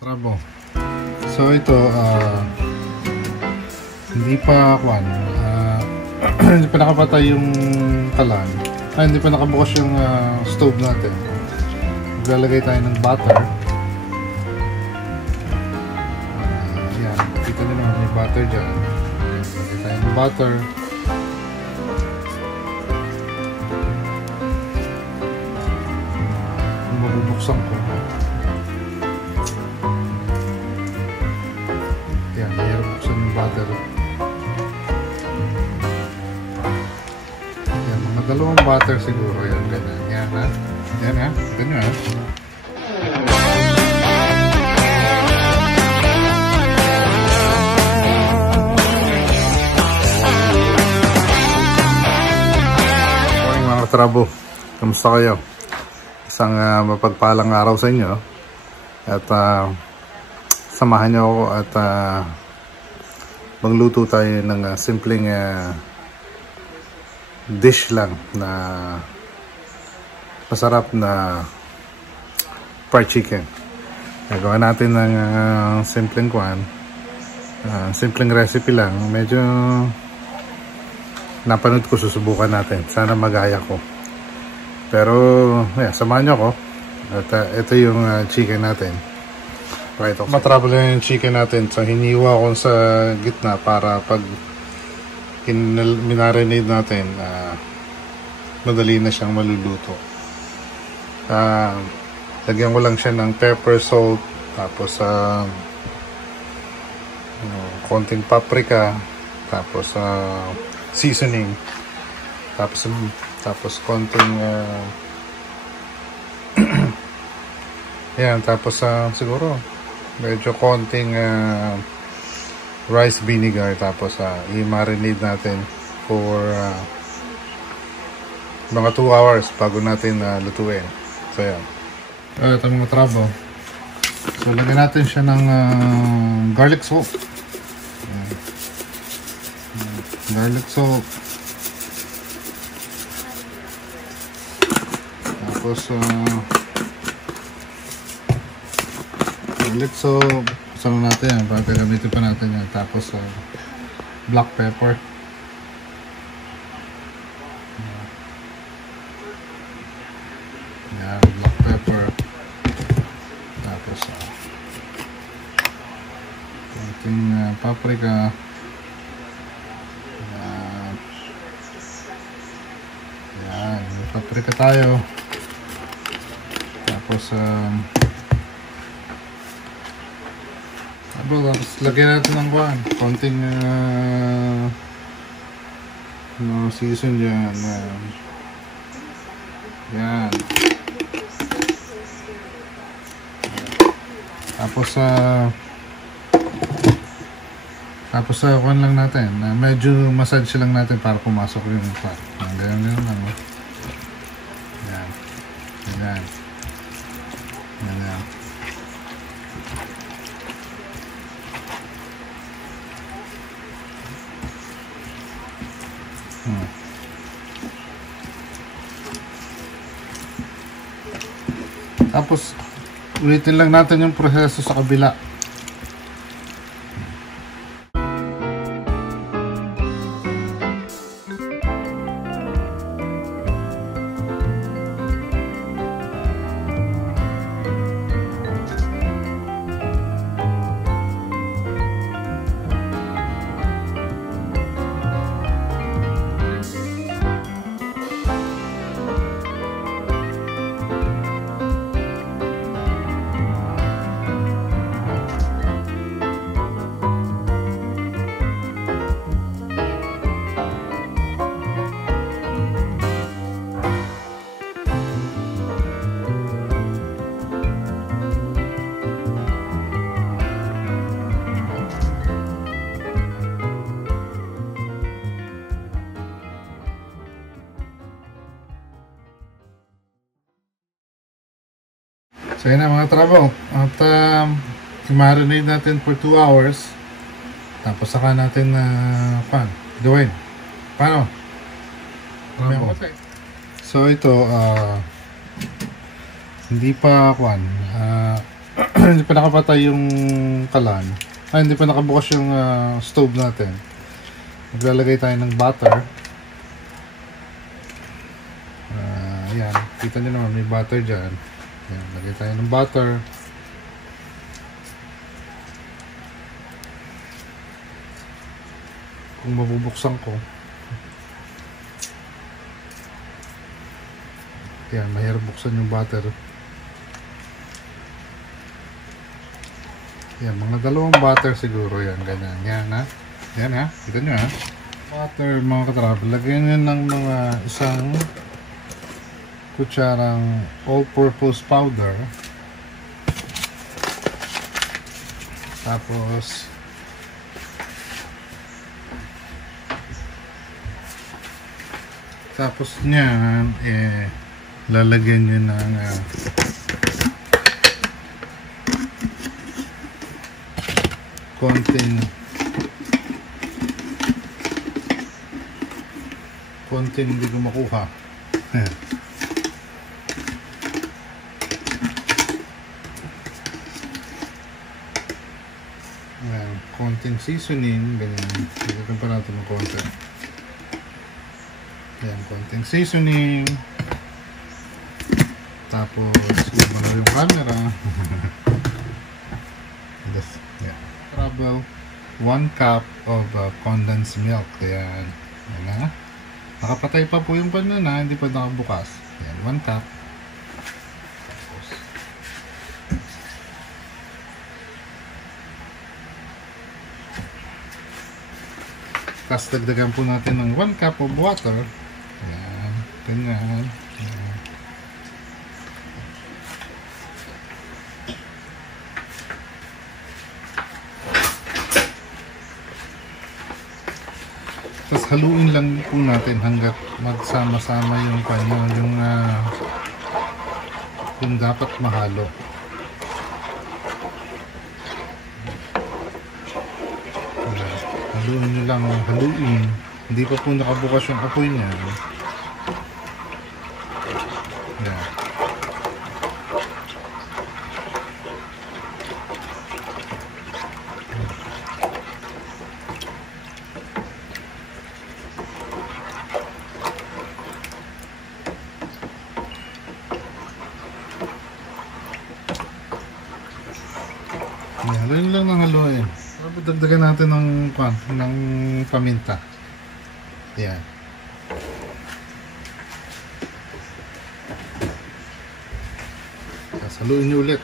Trabo. So ito hindi pa hindi pa nakapatay yung kalan. Hindi pa nakabukas yung stove natin. Maglalagay tayo ng butter. Yan, kita nyo naman may butter dyan. Maglalagay tayo ng butter. Mabubuksan ko. Yan, mayroon buksan yung butter. Yan, mga dalawang butter siguro. Yan, ganyan. Yan ha. Yan ha. Ganyan ha. Morning mga katrabo. Kamusta kayo? Isang mapagpalang araw sa inyo. At samahan niyo ako at magluto tayo ng simpleng dish lang na masarap na fried chicken. Gagawa natin ng simpleng recipe lang. Medyo napanood ko, susubukan natin. Sana magaya ko. Pero samahan niyo ako. At ito yung chicken natin. Matrable yung chicken natin. So hiniwa ko sa gitna para pag minarinade natin, madali na siyang maluluto. Lagyan ko lang siya ng pepper, salt, tapos konting paprika, tapos seasoning, tapos konting yan, tapos siguro medyo konting rice vinegar, tapos i-marinate natin for mga 2 hours bago natin lutuin. So yan. Ito mga trabo. So lagyan natin siya ng garlic salt. Garlic salt. Tapos garlic salt. Saan natin yan? Para gamitin pa natin yan. Tapos black pepper. Yan, black pepper. Tapos konting paprika. Yan, may paprika tayo. Tapos tapos lagyan natin ng konting season dyan. Yan. Tapos kuhan lang natin. Medyo massage lang natin para pumasok yung fat. Ganyan lang. Yan. Ganyan. Ganyan. Tapos ulitin lang natin yung proseso sa kabila. So yun na mga trabo. At i-marinate natin for 2 hours. Tapos saka natin gawin. Paano? So ito hindi pa Hindi pa nakapatay yung kalan. Hindi pa nakabukas yung stove natin. Maglalagay tayo ng butter. Ayan, kita nyo naman may butter dyan. Ayan, lagay tayo ng butter. Kung mabubuksan ko. Ayan, mahirap buksan yung butter. Ayan, mga dalawang butter siguro yan, ganyan. Yan ha. Yan ha, kita nyo ha. Butter mga katravel, lagyan nyo ng mga isang kutsarang all-purpose powder. Tapos niyan, lalagyan nyo ng konting hindi ko makuha. Ayan, konting seasoning, ganyan. Lagyan pa natin ng konti. Ayan, konting seasoning. Tapos, gumano yung camera. Yeah. About 1 cup of condensed milk. Ayan. Ayan na. Nakapatay pa po yung pan na, hindi pa nakabukas. Ayan, 1 cup. Tapos dagdagan po natin ng 1 cup of water. Ayan, ganyan. Ayan. Tapos haluin lang po natin hanggat magsama-sama yung yung dapat mahalo. Haluin nyo lang, haluin. Hindi pa po nakabukas yung apoy niya. Ayan. Haluin lang ng haluin. Dagdagan natin ng paminta. Ayan. Haluin nyo ulit.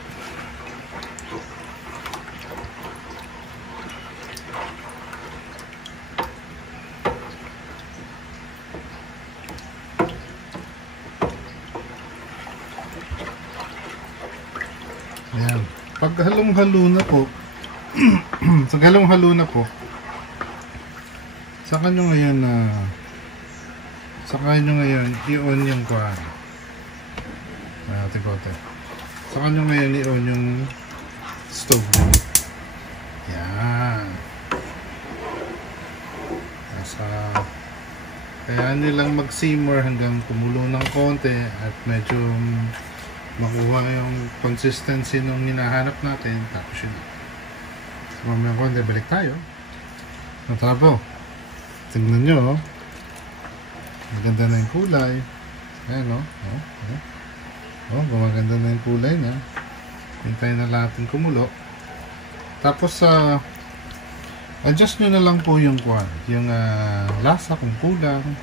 Ayan. Pag halong-halo na po, pag halong-halo na po, saka nyo ngayon i-on yung kuhan. Natin konti. Saka nyo ngayon i-on yung stove. Yan. Kaya nilang mag-simmer hanggang kumulo ng konti at medyo makuha yung consistency nung hinahanap natin. Tapos yun. Mamaya konti, balik tayo. Tara po. Tingnan nyo. Maganda na yung kulay. Ayan o. Gumaganda na yung kulay na. Hintayin na natin kumulo. Tapos adjust nyo na lang po yung lasa kung kulang.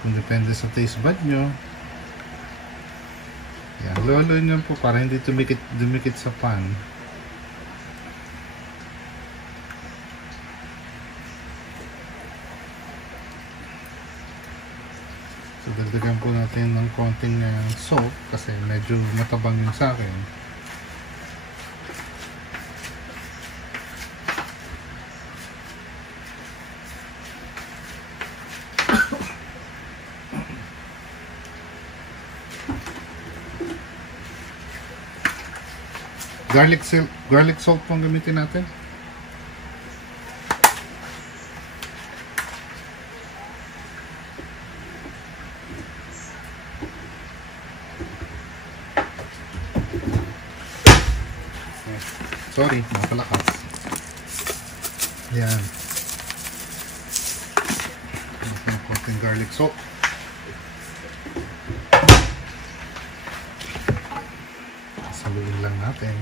Kung depende sa taste bud nyo. Yan, loloy nyo po para hindi dumikit sa pan. So, dagdagan po natin ng konting salt kasi medyo matabang yung sa akin. Garlic salt pong gamitin natin. sorry, napalakas. Yan. Ng konting garlic salt. Saluin lang natin.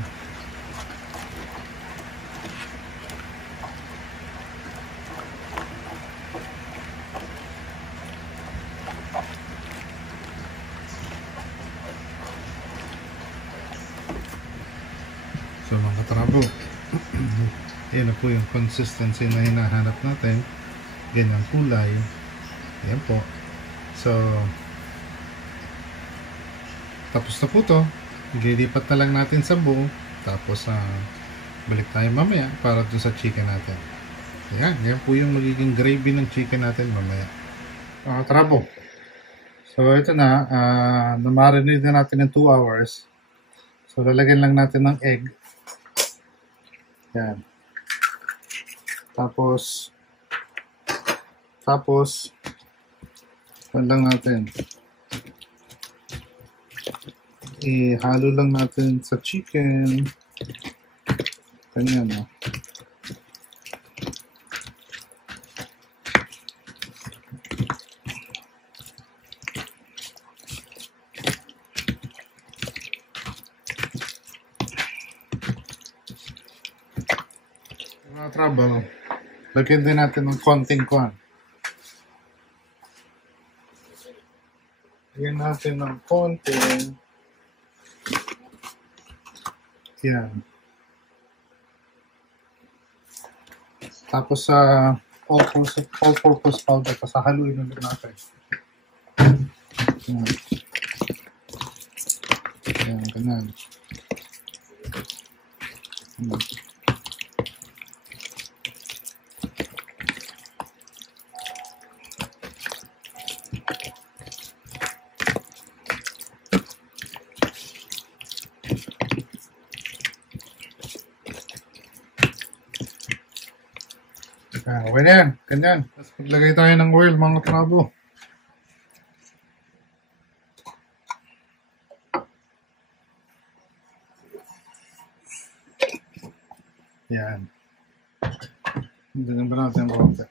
So mga katrabo, yan na po yung consistency na hinahanap natin. Ganyang kulay. Yan po. So tapos na po to. Ililipat na lang natin sa bowl. Tapos balik tayo mamaya para dun sa chicken natin. Yan po yung magiging gravy ng chicken natin mamaya. Katrabo, so ito na, na-marinate na natin ng 2 hours. So lalagyan lang natin ng egg. Yan. Tapos lang natin. Ihalo lang natin sa chicken. Ganyan, no? Mga trabaho, lagyan din natin ng konting kuhan. Lagyan natin ng konting. Yan. Tapos all-purpose powder, haluin ulit natin. Yan. Yan, ganyan. Yan. Okay na yan, ganyan. Tapos maglagay tayo ng oil, mga trabo. Yan. Ganyan ba natin ang konti?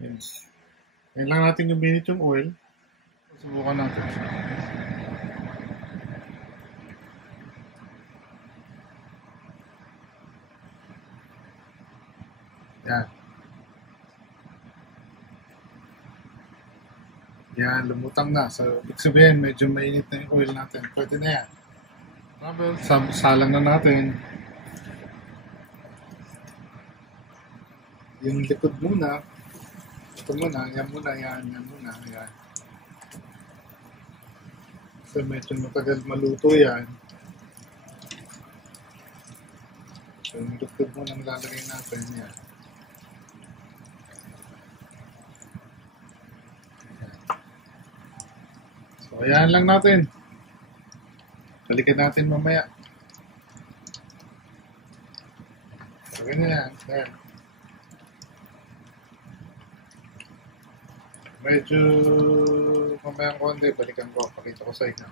Yes. Yan lang natin yung binit yung oil. Subukan natin. Yan. Yan, lumutang na. So, ibig sabihin, medyo mainit na yung oil natin. Pwede na yan. Salang na natin. Yung likod muna. Ito muna, yan muna, yan muna, yan. So medyo matagal maluto yan. So yung likod muna nilalagay natin, yan. So ayan lang natin. Balikan natin mamaya. So ganyan yan, yan. Medyo mamayang konti, balikan ko, pakita ko sa inyo.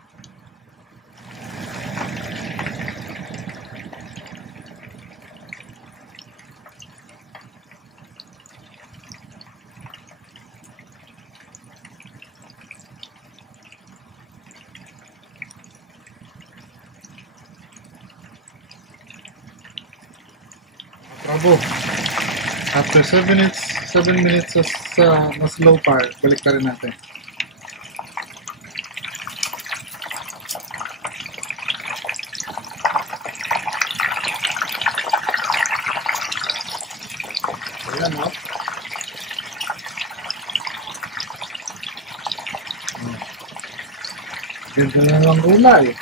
Bravo! After 7 minutes sa mas low fire, balik ka rin natin. Ayan, no? Ganda na lang gulay.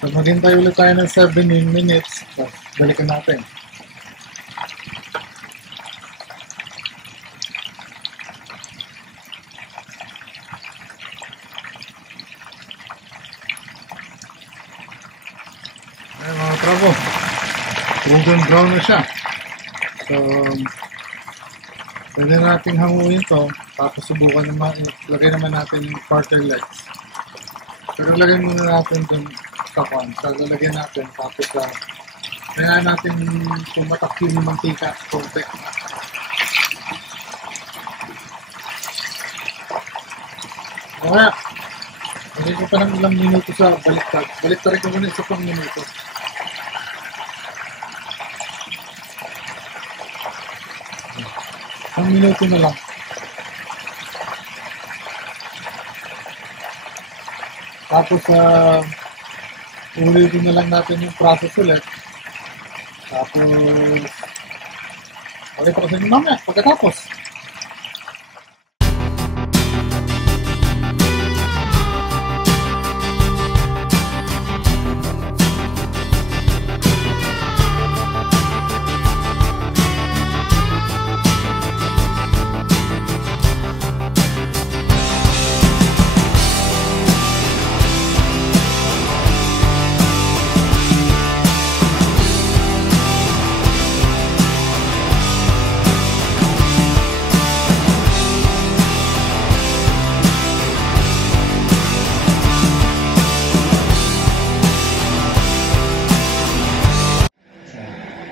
So, maghintay ulit tayo ng 7 minutes. So, balikan natin. Ayan mga trabo. golden brown na siya. So, pwede natin hanguin to. Tapos subukan naman, lagay naman natin yung quarter legs. Pero lagay muna natin dun sa kwan. So, lalagyan natin. Tapos, kaya natin tumatak yung mantika. Konti. Okay. Lagay ko pa ng ilang minuto sa baliktad. Baliktarin ko muna isa pang minuto. Ang minuto na lang. Tapos, ulitin na lang natin yung process ulit. Tapos, ulit pa kasi mamaya, pagkatapos.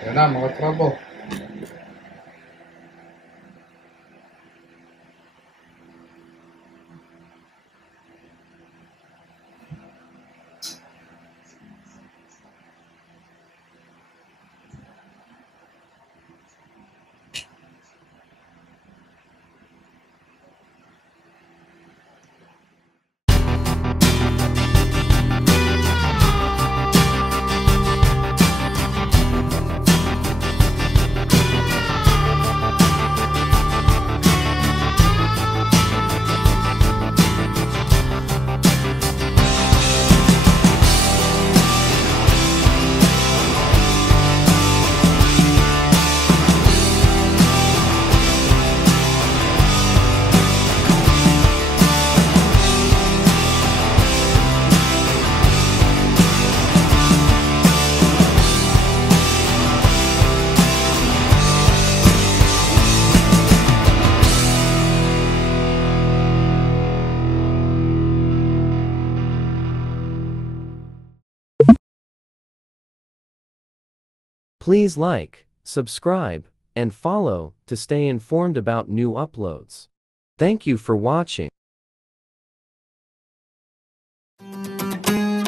Yan na mga trabo. Please like, subscribe, and follow to stay informed about new uploads. Thank you for watching.